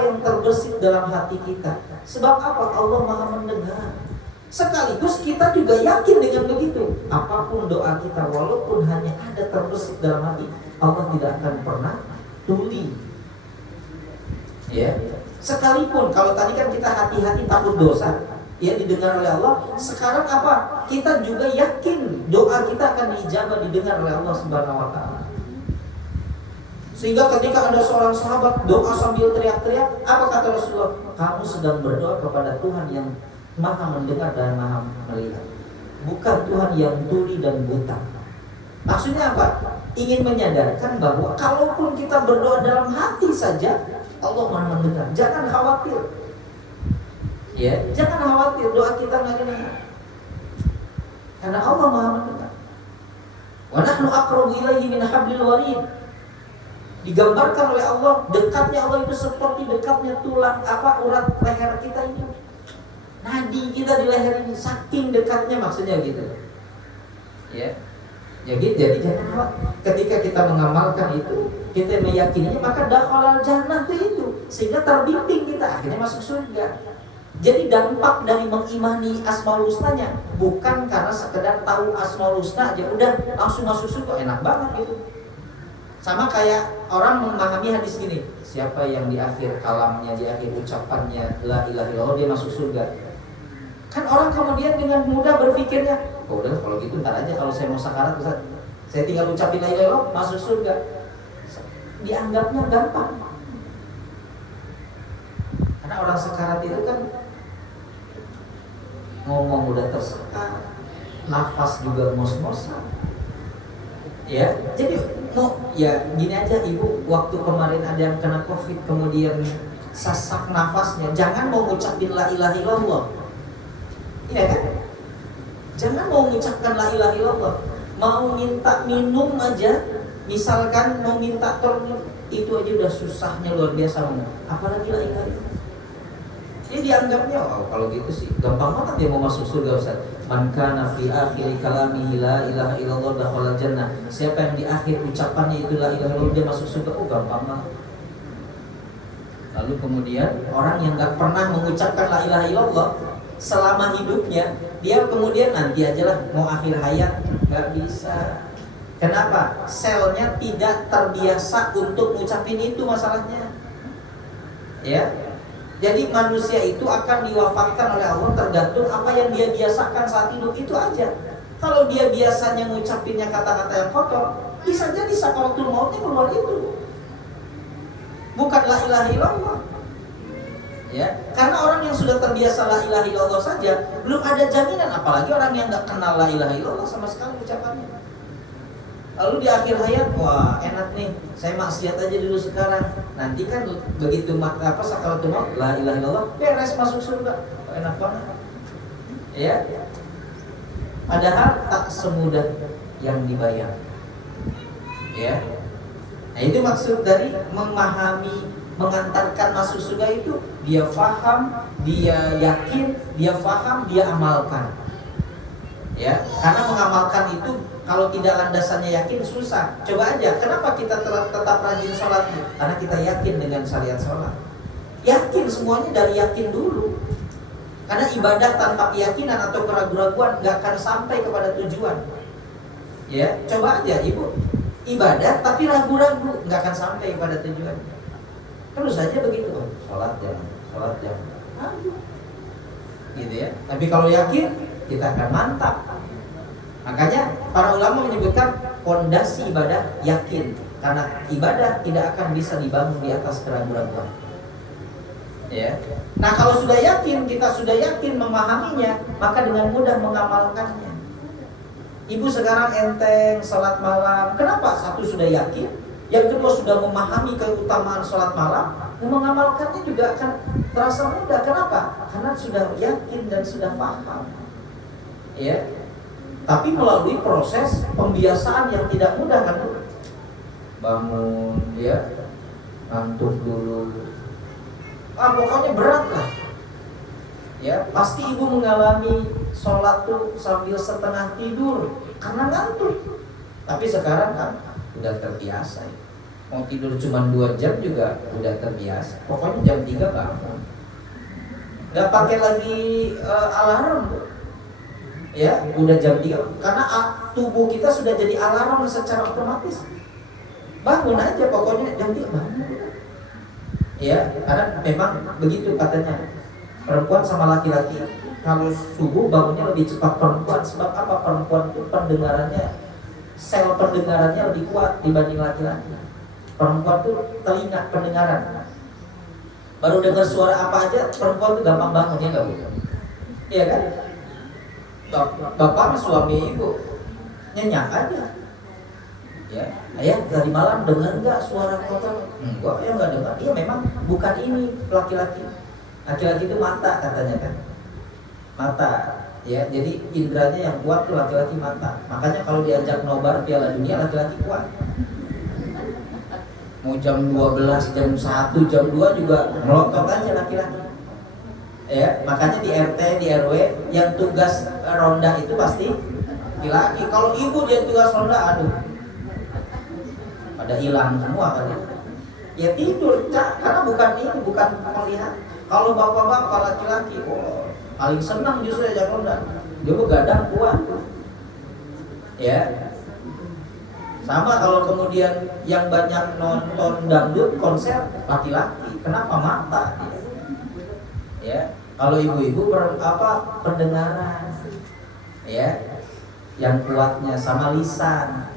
yang terbersit dalam hati kita. Sebab apa? Allah Maha mendengar. Sekaligus kita juga yakin dengan begitu. Apapun doa kita, walaupun hanya ada terbersit dalam hati, Allah tidak akan pernah tuli. Ya, sekalipun kalau tadi kan kita hati-hati takut dosa, ya, didengar oleh Allah. Sekarang apa? Kita juga yakin doa kita akan diijabah, didengar oleh Allah Subhanahu Wa Taala. Sehingga ketika ada seorang sahabat doa sambil teriak-teriak, apa kata Rasulullah? Kamu sedang berdoa kepada Tuhan yang Maha mendengar dan Maha melihat, bukan Tuhan yang tuli dan buta. Maksudnya apa? Ingin menyadarkan bahwa kalaupun kita berdoa dalam hati saja, Allah Maha mendengar. Jangan khawatir. Ya, jangan khawatir doa kita nggak dengar. Karena Allah Maha mendengar. Wa nahnu aqrabu ilaihi min hablil warid. Digambarkan oleh Allah, dekatnya Allah itu seperti dekatnya tulang urat leher kita ini. Nadi kita di leher ini saking dekatnya, maksudnya gitu. Ya. Jadi jangan khawatir. Ketika kita mengamalkan itu, kita meyakininya, maka dakhalal jannah itu, sehingga terbimbing kita akhirnya masuk surga. Jadi dampak dari mengimani Asmaul Husnanya bukan karena sekedar tahu Asmaul Husna aja udah langsung masuk surga, enak banget gitu. Sama kayak orang memahami hadis gini, siapa yang di akhir kalamnya, di akhir ucapannya la ilaha illallah dia masuk surga. Kan orang kemudian dengan mudah berpikirnya, oh udah kalau gitu ntar aja kalau saya mau sakarat Ustaz, saya tinggal ucapin la ilaha illallah masuk surga. Dianggapnya gampang. Karena orang sekarat itu kan ngomong udah tersekat, nafas juga ngos-ngosan. Ya, jadi ya gini aja ibu, waktu kemarin ada yang kena COVID kemudian sesak nafasnya, jangan mau ngucapin la ilaha illallah. Iya kan? Jangan mau mengucapkan la ilaha illallah, mau minta minum aja, misalkan mau minta tolong itu aja udah susahnya luar biasa ngomong, apalagi la ilaha illallah. Jadi dianggapnya, oh kalau gitu sih gampang banget dia mau masuk surga Ustaz. Man kana fi akhir kalamihi la ilaha illallah dakhala jannah. Siapa yang di akhir ucapannya itu la ilaha illallah dia masuk surga. Oh gampang banget. Lalu kemudian orang yang enggak pernah mengucapkan la ilaha illallah selama hidupnya, dia kemudian nanti ajalah mau akhir hayat enggak bisa. Kenapa? Selnya tidak terbiasa untuk ngucapin itu masalahnya. Ya. Jadi manusia itu akan diwafatkan oleh Allah tergantung apa yang dia biasakan saat hidup itu aja. Kalau dia biasanya ngucapinnya kata-kata yang kotor, bisa jadi sakaratul mautnya keluar itu. Bukan la ilaha illallah. Ya, karena orang yang sudah terbiasa la ilaha illallah saja belum ada jaminan, apalagi orang yang enggak kenal la ilaha illallah sama sekali ucapannya. Lalu di akhir hayat, wah enak nih, saya maksiat aja dulu sekarang. Nanti kan begitu sakaratul maut, la ilaha illallah, beres masuk surga. Enak banget. Ya. Padahal tak semudah yang dibayang. Ya. Nah, itu maksud dari memahami, mengantarkan masuk surga itu, dia faham, dia yakin, dia faham, dia amalkan. Ya, karena mengamalkan itu kalau tidak landasannya yakin susah. Coba aja, kenapa kita tetap rajin sholat? Karena kita yakin dengan syariat sholat. Yakin, semuanya dari yakin dulu. Karena ibadah tanpa keyakinan atau keraguan-raguan gak akan sampai kepada tujuan. Ya, coba aja ibu, ibadah tapi ragu-ragu gak akan sampai kepada tujuan. Terus saja begitu, sholat jangan. Gitu ya. Tapi kalau yakin, kita akan mantap. Makanya para ulama menyebutkan fondasi ibadah yakin, karena ibadah tidak akan bisa dibangun di atas keraguan-raguan. Ya. Nah kalau sudah yakin, kita sudah yakin memahaminya, maka dengan mudah mengamalkannya. Ibu sekarang enteng salat malam, kenapa? Satu sudah yakin, yang kedua sudah memahami keutamaan salat malam, dan mengamalkannya juga akan terasa mudah. Kenapa? Karena sudah yakin dan sudah paham. Ya. Tapi melalui proses pembiasaan yang tidak mudah kan. Bangun ya, ngantuk dulu. Pokoknya berat lah. Ya, pasti ibu mengalami sholat tuh sambil setengah tidur karena ngantuk. Tapi sekarang kan udah terbiasa ya. Mau tidur cuma 2 jam juga udah terbiasa. Pokoknya jam 3 bangun. Gak pakai lagi alarm. Ya, udah jam 3 karena tubuh kita sudah jadi alarm secara otomatis. Bangun aja pokoknya jam 3 bangun. Ya, karena memang begitu katanya. Perempuan sama laki-laki kalau subuh bangunnya lebih cepat perempuan. Sebab apa? Perempuan itu sel pendengarannya lebih kuat dibanding laki-laki. Perempuan itu telinga pendengaran. Baru dengar suara apa aja perempuan itu gampang bangun, ya enggak Bu? Iya kan? Bapak suami ibu nyenyak aja. Ya, ayah dari malam dengar nggak suara kotor? Enggak, ya nggak dengar. Iya memang bukan ini laki-laki. Laki-laki itu mata katanya kan. Mata, ya. Jadi indranya yang kuat tuh laki-laki mata. Makanya kalau diajak nobar Piala Dunia laki-laki kuat. Mau jam 12, jam 1, jam 2 juga melotot aja laki-laki. Ya, makanya di RT, di RW yang tugas ronda itu pasti laki. Kalau ibu dia tugas ronda, aduh, pada hilang semua kan ya tidur, karena bukan ini, bukan melihat. Kalau bapak-bapak laki-laki, paling senang justru ajak ronda, dia begadang kuat. Ya, Sama kalau kemudian yang banyak nonton dangdut konser laki-laki, kenapa mata dia? Ya, kalau ibu-ibu pendengaran, ya, yang kuatnya sama lisan.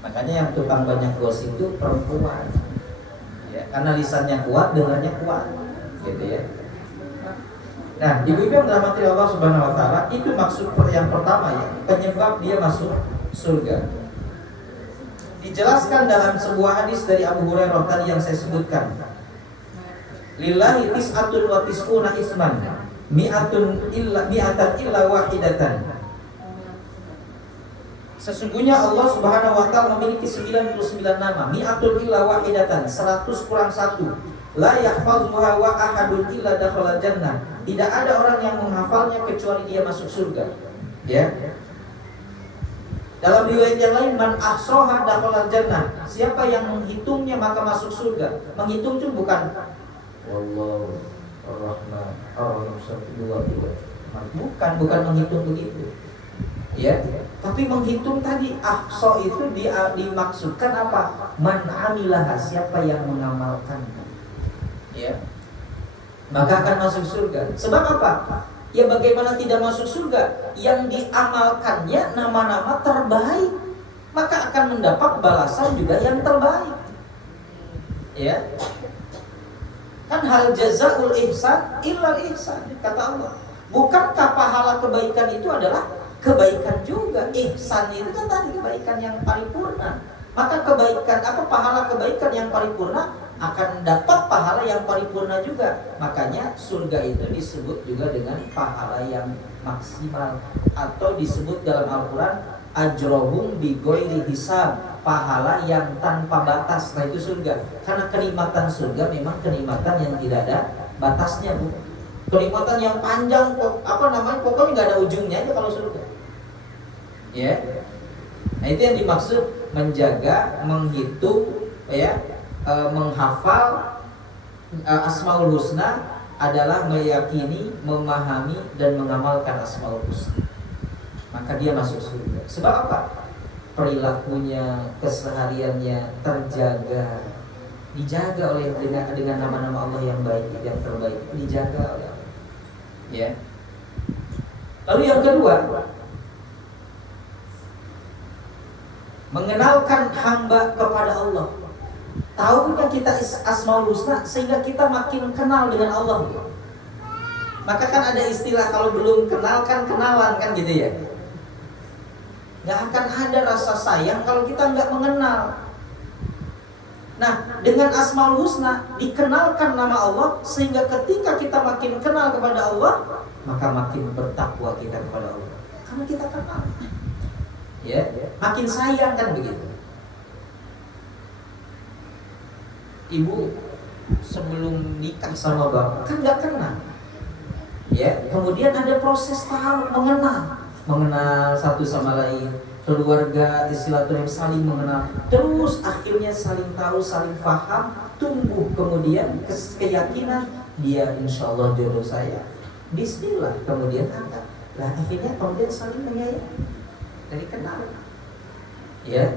Makanya yang tukang banyak gosip itu perempuan, ya, karena lisannya kuat, dengarnya kuat, gitu ya. Nah, ibu-ibu yang dirahmati Allah Subhanahu Wa Taala, itu maksud yang pertama ya, penyebab dia masuk surga. Dijelaskan dalam sebuah hadis dari Abu Hurairah tadi yang saya sebutkan. Lillahi tis'atun wa tis'una isman, mi'atan illa wahidatan. Sesungguhnya Allah Subhanahu wa taala memiliki 99 nama, mi'atun illa wahidatan, 100 kurang 1. La yahfazuha wa ahadun illa dakhala jannah. Tidak ada orang yang menghafalnya kecuali dia masuk surga. Ya. Dalam riwayat yang lain, man ahsaha dakhala jannah. Siapa yang menghitungnya maka masuk surga. Menghitung itu bukan wallahu ar-rahman ar-rahim 1 2 3. Bukan menghitung begitu. Ya, tapi menghitung tadi ahsa itu dimaksudkan apa? Man amilaha, siapa yang mengamalkannya. Ya. Maka akan masuk surga. Sebab apa? Ya bagaimana tidak masuk surga? Yang diamalkannya nama-nama terbaik, maka akan mendapat balasan juga yang terbaik. Ya. Kan hal jazaul ihsan illal ihsan, kata Allah. Bukankah pahala kebaikan itu adalah kebaikan juga? Ihsan itu kan tadi kebaikan yang paripurna. Maka kebaikan pahala kebaikan yang paripurna akan dapat pahala yang paripurna juga. Makanya surga itu disebut juga dengan pahala yang maksimal, atau disebut dalam Al-Quran ajrohum bighairi hisab, pahala yang tanpa batas. Nah itu surga. Karena kenikmatan surga memang kenikmatan yang tidak ada batasnya, Bu. Kenikmatan yang panjang, pokoknya nggak ada ujungnya aja kalau surga. Ya. Nah itu yang dimaksud menjaga, menghitung, ya, menghafal Asmaul Husna adalah meyakini, memahami dan mengamalkan Asmaul Husna. Maka dia masuk surga. Sebab apa? Perilakunya, kesehariannya terjaga, dijaga oleh dengan nama-nama Allah yang baik, yang terbaik, dijaga oleh Allah. Ya. Lalu yang kedua, mengenalkan hamba kepada Allah. Tahunya kita Asmaul Husna sehingga kita makin kenal dengan Allah. Maka kan ada istilah kalau belum kenal kan kenalan kan gitu ya. Gak akan ada rasa sayang kalau kita gak mengenal. Nah, dengan Asmaul Husna dikenalkan nama Allah sehingga ketika kita makin kenal kepada Allah, maka makin bertakwa kita kepada Allah. Karena kita kenal. Ya, makin sayang kan begitu. Ibu sebelum nikah sama bapak kan gak kenal. Ya, kemudian ada proses tahu mengenal satu sama lain, keluarga, silaturahim, saling mengenal, terus akhirnya saling tahu, saling paham, tumbuh kemudian keyakinan dia insya Allah jodoh saya. Bismillah, kemudian angkat. Lah akhirnya kemudian saling menyayangi dari kenal. Ya,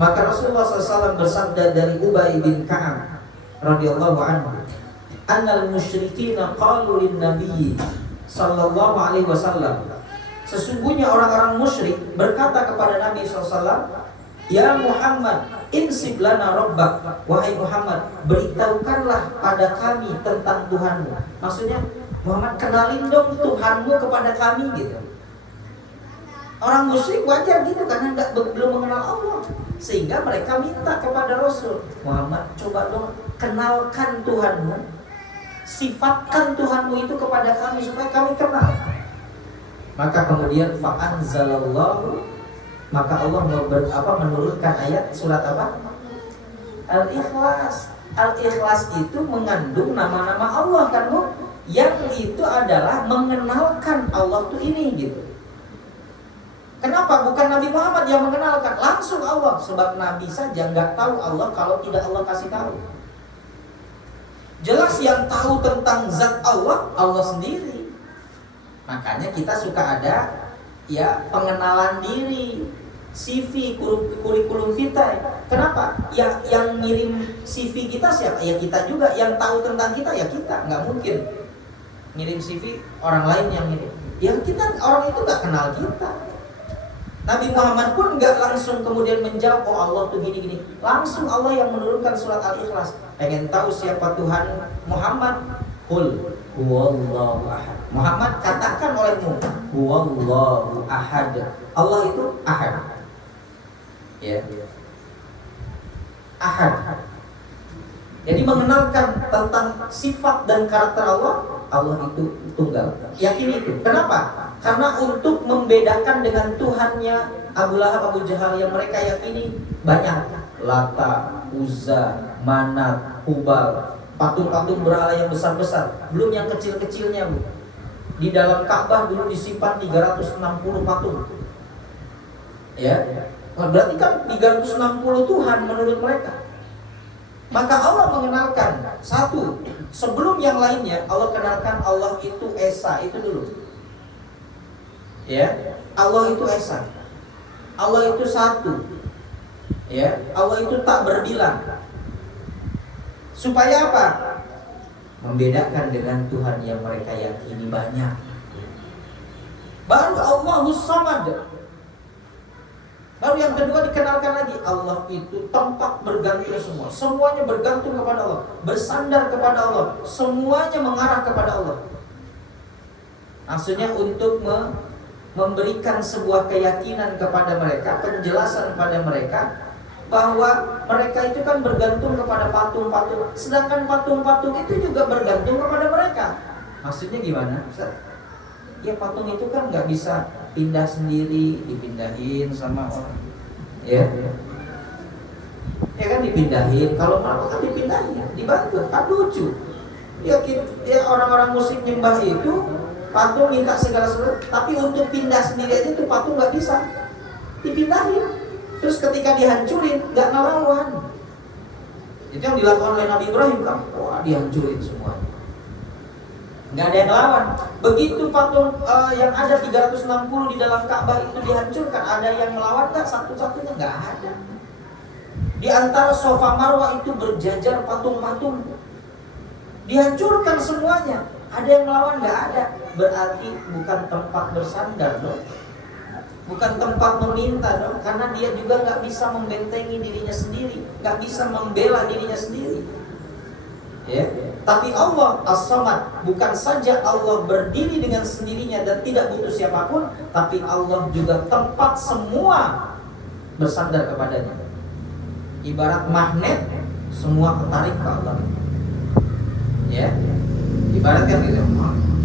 maka Rasulullah SAW bersabda dari Ubay bin Ka'ab radhiyallahu anhu, annal musyrikina qalu lin nabiy sallallahu alaihi wasallam, sesungguhnya orang-orang musyrik berkata kepada Nabi SAW, ya Muhammad, insib lana rabbak, wahai Muhammad, beritahukanlah pada kami tentang Tuhanmu. Maksudnya Muhammad, kenalin dong Tuhanmu kepada kami gitu. Orang musyrik wajar gitu karena belum mengenal Allah, sehingga mereka minta kepada Rasul, Muhammad, coba dong kenalkan Tuhanmu, sifatkan Tuhanmu itu kepada kami supaya kami kenal. Maka kemudian fa'anzalallahu, maka Allah menurunkan ayat surat apa? Al-Ikhlas. Al-Ikhlas itu mengandung nama-nama Allah kan, Bu? Yang itu adalah mengenalkan Allah tuh ini gitu. Kenapa? Bukan Nabi Muhammad yang mengenalkan, langsung Allah. Sebab Nabi saja nggak tahu Allah kalau tidak Allah kasih tahu. Jelas yang tahu tentang zat Allah, Allah sendiri. Makanya kita suka ada ya pengenalan diri. CV, kurikulum vitae. Kenapa? Yang ngirim CV kita siapa? Ya kita juga. Yang tahu tentang kita ya kita. Nggak mungkin ngirim CV orang lain yang ngirim. Yang kita, orang itu nggak kenal kita. Nabi Muhammad pun nggak langsung kemudian menjawab, oh Allah tuh gini-gini. Langsung Allah yang menurunkan surat Al-Ikhlas. Pengen tahu siapa Tuhan Muhammad? Qul huwallahu ahad. Muhammad, katakan olehmu, huwallahu ahad. Allah itu ahad. Ya. Ahad. Jadi mengenalkan tentang sifat dan karakter Allah, Allah itu tunggal. Yakin itu. Kenapa? Karena untuk membedakan dengan Tuhannya Abu Lahab, Abu Jahal yang mereka yakini banyak. Lata, Uzza, Manat, Hubal, patung-patung berhala yang besar-besar. Belum yang kecil-kecilnya, Bu. Di dalam Ka'bah dulu disimpan 360 patung. Ya. Berarti kan 360 Tuhan menurut mereka. Maka Allah mengenalkan satu, sebelum yang lainnya Allah kenalkan Allah itu Esa, itu dulu. Ya, Allah itu Esa. Allah itu satu. Ya, Allah itu tak berbilang. Supaya apa? Membedakan dengan Tuhan yang mereka yakini banyak. Baru Allahus Samad. Baru yang kedua dikenalkan lagi, Allah itu tempat bergantung semua. Semuanya bergantung kepada Allah, bersandar kepada Allah, semuanya mengarah kepada Allah. Maksudnya untuk memberikan sebuah keyakinan kepada mereka, penjelasan kepada mereka bahwa mereka itu kan bergantung kepada patung-patung, sedangkan patung-patung itu juga bergantung kepada mereka. Maksudnya gimana? Ya patung itu kan nggak bisa pindah sendiri, dipindahin sama orang. Ya kan dipindahin. Kalau mau kan dipindahin, dibantu. Kan lucu. Ya orang-orang musik nyembah itu patung minta segala sesuatu, tapi untuk pindah sendiri aja itu patung nggak bisa dipindahin. Terus ketika dihancurin nggak ngelawan. Itu yang dilakukan oleh Nabi Ibrahim kan, wah dihancurin semuanya. Nggak ada yang lawan. Begitu patung yang ada 360 di dalam Ka'bah itu dihancurkan, ada yang melawan nggak? Satu-satunya nggak ada. Di antara Safa Marwah itu berjajar patung-patung, dihancurkan semuanya. Ada yang melawan? Nggak ada. Berarti bukan tempat bersandar dong, bukan tempat meminta dong, karena dia juga nggak bisa membentengi dirinya sendiri, nggak bisa membela dirinya sendiri. Ya. Tapi Allah As-Samad, bukan saja Allah berdiri dengan sendirinya dan tidak butuh siapapun, tapi Allah juga tempat semua bersandar kepadanya. Ibarat magnet, semua ketarik ke Allah. Ya, ibaratkan gitu,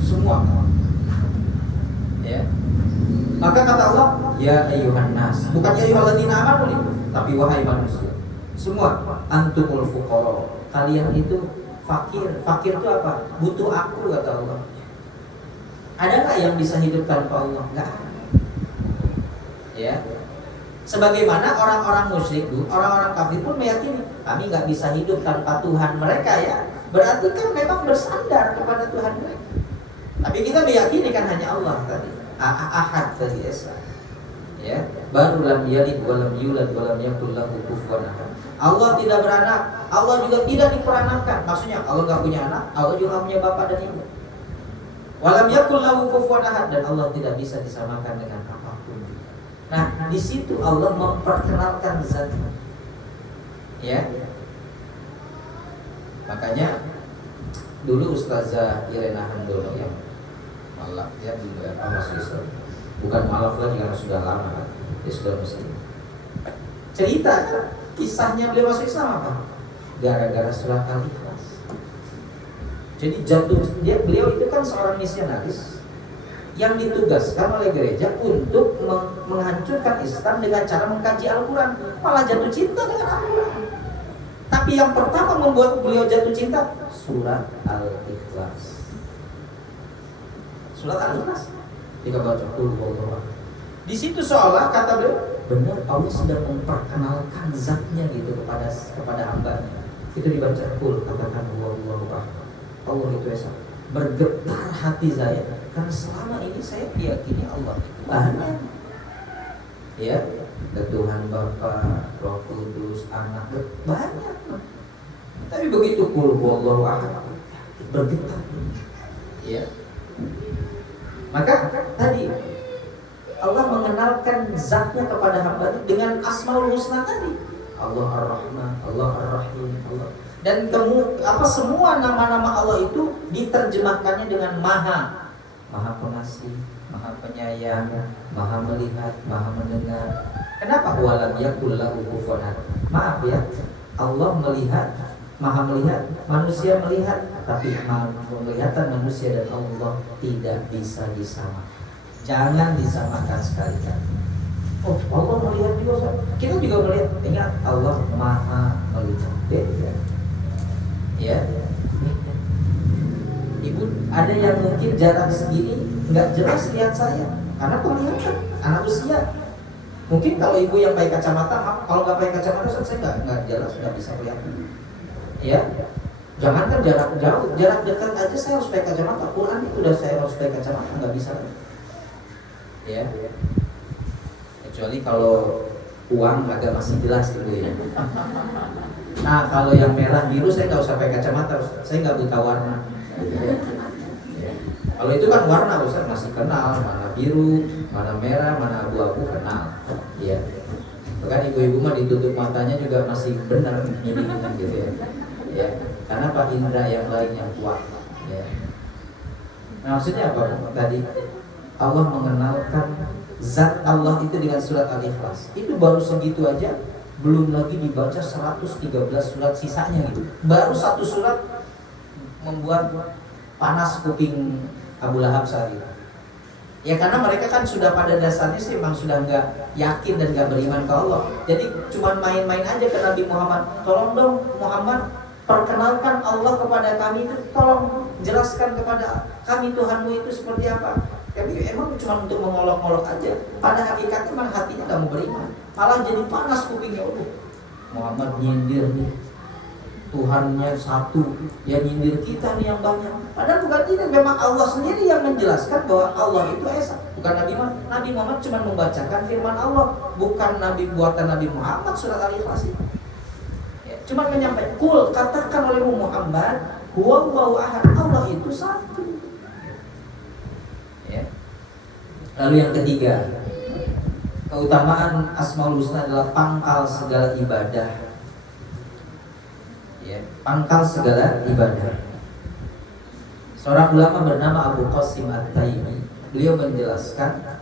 semua. Ya. Maka kata Allah, ya ayyuhan nas, bukan ya ayyuhalladzina amanu, tapi wahai manusia, semua antumul fuqara, kalian itu fakir. Fakir itu apa? Butuh aku, kata Allah. Ada nggak yang bisa hidup tanpa Allah? Nggak ada. Ya. Sebagaimana orang-orang musyrik, orang-orang kafir pun meyakini kami nggak bisa hidup tanpa Tuhan mereka, ya. Berarti kan memang bersandar kepada Tuhan mereka. Tapi kita meyakini kan hanya Allah tadi, Ahad tadi Esa. Ya. Baru lam yalid wa lam yulad wa lam yakul lahu kufuwan ahad. Allah tidak beranak, Allah juga tidak diperanakkan. Maksudnya Allah nggak punya anak, Allah juga nggak punya bapak dan ibu. Walam yakul lahu kufuwan ahad, dan Allah tidak bisa disamakan dengan apapun. Nah, di situ Allah memperkenalkan zatnya. Ya. Makanya dulu Ustazah Irena Handono yang malaf, ya juga masuk Islam. Bukan malaf lagi karena sudah lama, dia sudah muslim. Cerita kisahnya beliau masuk Islam apa? Gara-gara surat Al-Ikhlas. Jadi beliau itu kan seorang misionaris yang ditugaskan oleh gereja untuk menghancurkan Islam dengan cara mengkaji Al-Quran. Malah jatuh cinta dengan Al-Quran. Tapi yang pertama membuat beliau jatuh cinta surat Al-Ikhlas. Surat Al-Ikhlas. Jika baca Allah. Di situ seolah kata beliau, benar Allah sedang memperkenalkan zatnya gitu kepada hambanya. Itu dibaca kul, katakan Allahu Akbar. Allah itu Esa. Bergetar hati saya karena selama ini saya meyakini Allah itu banyak. Ya, Ada Tuhan Bapa, Roh Kudus, Anak, banyak. Tapi begitu qul huwallahu ahad bergetar. Ya. Maka tadi Allah mengenalkan zatnya kepada hamba dengan Asmaul Husna tadi. Allah Ar-Rahman, Allah Ar-Rahim, Allah. Dan semua nama-nama Allah itu diterjemahkannya dengan Maha. Maha Pengasih, Maha Penyayang, Maha Melihat, Maha Mendengar. Kenapa walam yakul lahu kufuwan ahad? Maaf ya, Allah melihat, Maha Melihat, manusia melihat, tapi penglihatan manusia dan Allah tidak bisa disamakan. Jangan disamakan sekali-kali. Oh, Allah melihat juga. Kita juga melihat. Ingat, Allah Maha Melihat. Beda. Ya. Ibu, ada yang mungkin jarak segini nggak jelas lihat saya, karena penglihatan anak usia. Mungkin kalau ibu yang pakai kacamata, kalau nggak pakai kacamata, saya nggak jelas, nggak bisa kelihatan. Ya. Jangankan jarak jauh, jarak dekat aja saya harus pakai kacamata. Quran itu udah saya harus pakai kacamata, nggak bisa. Ya, kecuali kalau uang agak masih jelas gitu ya. Nah, kalau yang merah biru saya nggak usah pakai kacamata, saya nggak buta warna. Ya. Kalau itu kan warna Ustaz masih kenal, mana biru, mana merah, mana abu-abu kenal. Ya, bahkan ibu-ibu mah ditutup matanya juga masih benar ini gitu ya. Ya, karena Pak Indra yang lain yang kuat. Ya. Nah, maksudnya apa tadi? Allah mengenalkan zat Allah itu dengan surat Al-Ikhlas. Itu baru segitu aja, belum lagi dibaca 113 surat sisanya gitu. Baru satu surat membuat panas kuping Abu Lahab saat itu. Ya karena mereka kan sudah pada dasarnya sih memang sudah nggak yakin dan nggak beriman ke Allah. Jadi cuma main-main aja ke Nabi Muhammad. Tolong dong Muhammad, perkenalkan Allah kepada kami itu, tolong jelaskan kepada kami Tuhanmu itu seperti apa. Tapi emang cuma untuk mengolok-olok aja. Pada hakikatnya memang hatinya nggak mau beriman. Malah jadi panas kupingnya. Muhammad nyindir nih, Tuhannya satu, ya nyindir kita nih yang banyak. Padahal bukan ini, memang Allah sendiri yang menjelaskan bahwa Allah itu esa. Bukan Nabi Muhammad. Nabi Muhammad cuma membacakan firman Allah, bukan Nabi buatan Nabi Muhammad surat Al-Ikhlas. Ya, cuma menyampaikan, kul, katakan olehmu Muhammad, huwallahu ahad, Allah itu satu. Ya. Lalu yang ketiga, keutamaan Asmaul Husna adalah pangkal segala ibadah. Ya, pangkal segala ibadah. Seorang ulama bernama Abu Qasim At-Taimi, beliau menjelaskan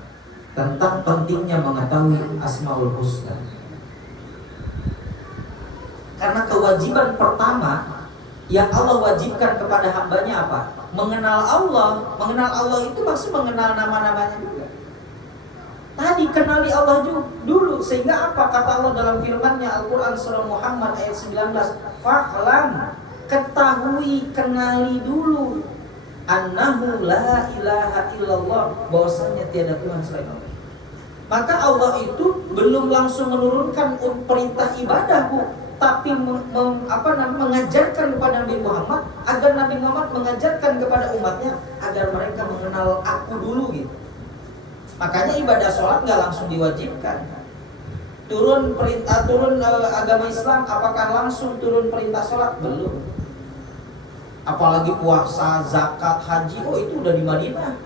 tentang pentingnya mengetahui Asmaul Husna. Karena kewajiban pertama yang Allah wajibkan kepada hambanya apa? Mengenal Allah. Mengenal Allah itu maksud mengenal nama-namanya juga. Tadi kenali Allah dulu, sehingga apa kata Allah dalam firman-Nya Al-Qur'an surah Muhammad ayat 19, fa'lam, ketahui, kenali dulu annahu la ilaha illallah, bahwasanya tiada Tuhan selain Allah. Maka Allah itu belum langsung menurunkan perintah ibadah, tapi mengajarkan kepada Nabi Muhammad agar Nabi Muhammad mengajarkan kepada umatnya agar mereka mengenal aku dulu gitu. Makanya ibadah sholat nggak langsung diwajibkan. Turun agama Islam, apakah langsung turun perintah sholat? Belum. Apalagi puasa, zakat, haji, itu udah di Madinah.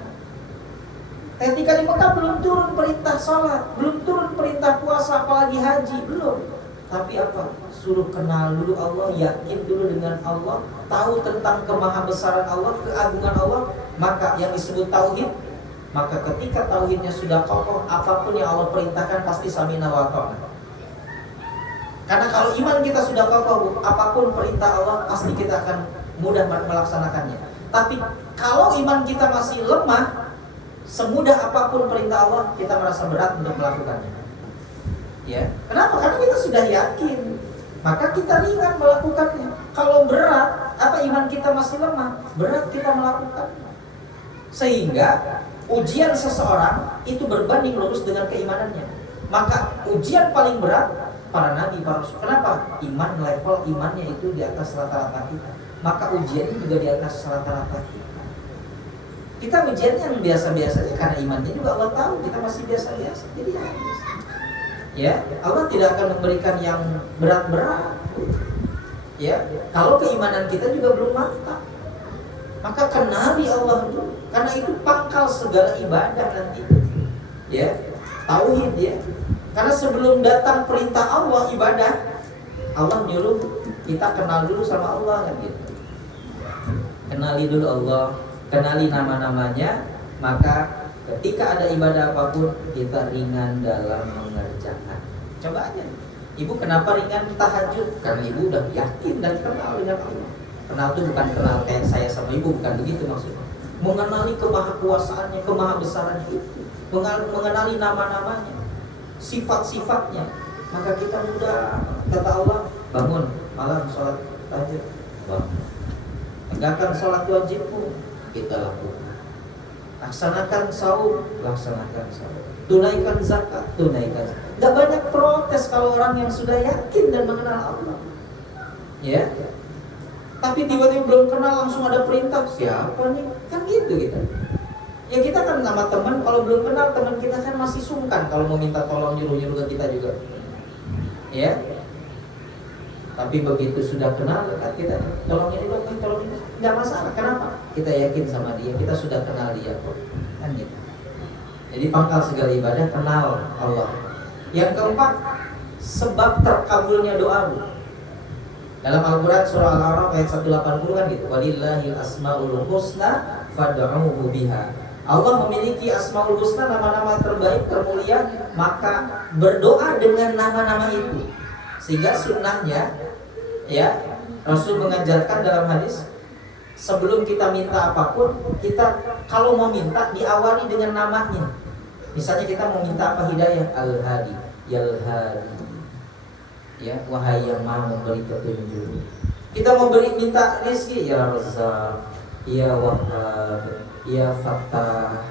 Ketika di Mekah belum turun perintah sholat, belum turun perintah puasa, apalagi haji, belum. Tapi apa? Suruh kenal dulu Allah, yakin dulu dengan Allah, tahu tentang kemahabesaran Allah, keagungan Allah, maka yang disebut tauhid. Maka ketika tauhidnya sudah kokoh, apapun yang Allah perintahkan pasti samina wa ta'na. Karena kalau iman kita sudah kokoh, apapun perintah Allah pasti kita akan mudah melaksanakannya. Tapi kalau iman kita masih lemah, semudah apapun perintah Allah kita merasa berat untuk melakukannya. Ya, kenapa? Karena kita sudah yakin, maka kita ringan melakukannya. Kalau berat, iman kita masih lemah, berat kita melakukannya. Sehingga ujian seseorang itu berbanding lurus dengan keimanannya. Maka ujian paling berat para nabi, para rasul. Kenapa? Iman, level imannya itu di atas rata-rata kita. Maka ujiannya juga di atas rata-rata kita. Kita ujiannya yang biasa-biasanya karena imannya juga Allah tahu kita masih biasa-biasa. Jadi ya biasa. Ya, Allah tidak akan memberikan yang berat-berat. Ya, kalau keimanan kita juga belum mantap, maka kenali Allah dulu, karena itu pangkal segala ibadah nanti. Ya, tauhid ya. Karena sebelum datang perintah Allah ibadah, Allah nyuruh kita kenal dulu sama Allah kan gitu. Kenali dulu Allah, kenali nama-namanya, maka ketika ada ibadah apapun kita ringan dalam mengerjakan. Coba aja. Ibu kenapa ringan tahajud? Karena ibu udah yakin dan kenal dengan Allah. Kenal itu bukan kenal kayak saya sama ibu, bukan begitu maksudnya. Mengenali kemahakuasaannya, kemahabesarannya itu, mengenali nama-namanya, sifat-sifatnya. Maka kita mudah, kata Allah, bangun malam sholat tahajud, bangun. Tegakkan sholat wajibmu, kita lakukan. Laksanakan sahur, laksanakan sahur. Tunaikan zakat, tunaikan zakat. Gak banyak protes kalau orang yang sudah yakin dan mengenal Allah. Ya. Tapi tiba-tiba belum kenal langsung ada perintah, siapa nih? Kan gitu kita. Ya kita kan nama teman, kalau belum kenal teman kita kan masih sungkan kalau mau minta tolong nyuruh-nyuruh ke kita juga. Ya. Tapi begitu sudah kenal dekat kita, tolong ini dong, tolong ini. Enggak masalah. Kenapa? Kita yakin sama dia, kita sudah kenal dia kok. Kan gitu. Jadi pangkal segala ibadah kenal Allah. Yang keempat, sebab terkabulnya doamu. Dalam Al-Quran surah Al-A'raf ayat 180 kan gitu. Walillahil asmaul husna fad'uhu biha. Allah memiliki asmaul husna, nama-nama terbaik, termulia, maka berdoa dengan nama-nama itu. Sehingga sunnahnya ya, Rasul mengajarkan dalam hadis, sebelum kita minta apapun, kita kalau mau minta diawali dengan namanya. Misalnya kita mau minta apa, hidayah, Al-Hadi, Yal-Hadi. Ya, wahai yang Maha memberi petunjuk. Kita mau minta rezeki, ya Razzaq, ya Wahhab, ya Fattah.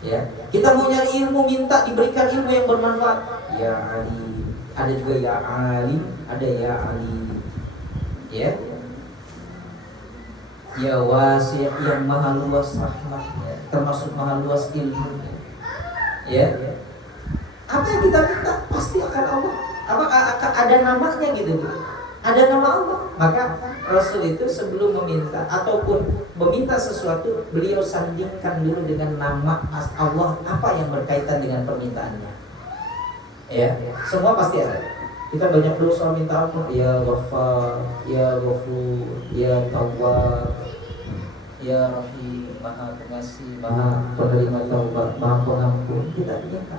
Ya, kita mau nyari ilmu, minta diberikan ilmu yang bermanfaat, ya Ali. Ada juga ya Ali, ada ya Ali. Ya. Ya Wasi' yang maha luas rahmatnya, termasuk maha luas ilmunya. Ya. Apa yang kita minta pasti akan Allah. Akan ada namanya gitu. Ada nama Allah. Maka Rasul itu sebelum meminta ataupun meminta sesuatu, beliau sandingkan dulu dengan nama Allah, apa yang berkaitan dengan permintaannya. Ya, semua pasti ada. Kita banyak dosa minta apa? Ya Ghaffar, ya Ghafur, ya Tawwab, ya Rahim, Maha Pengasih, Maha Penerima Taubat, Maha Pengampun. Kita minta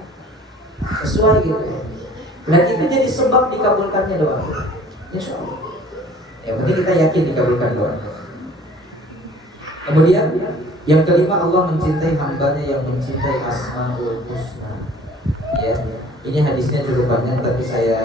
sesuai gitu. Dan itu jadi sebab dikabulkannya doa. Insya Allah. Yang penting kita yakin dikabulkan doa. Kemudian yang kelima, Allah mencintai hambanya yang mencintai asmaul husna. Ya, ini hadisnya cukup banyak tapi saya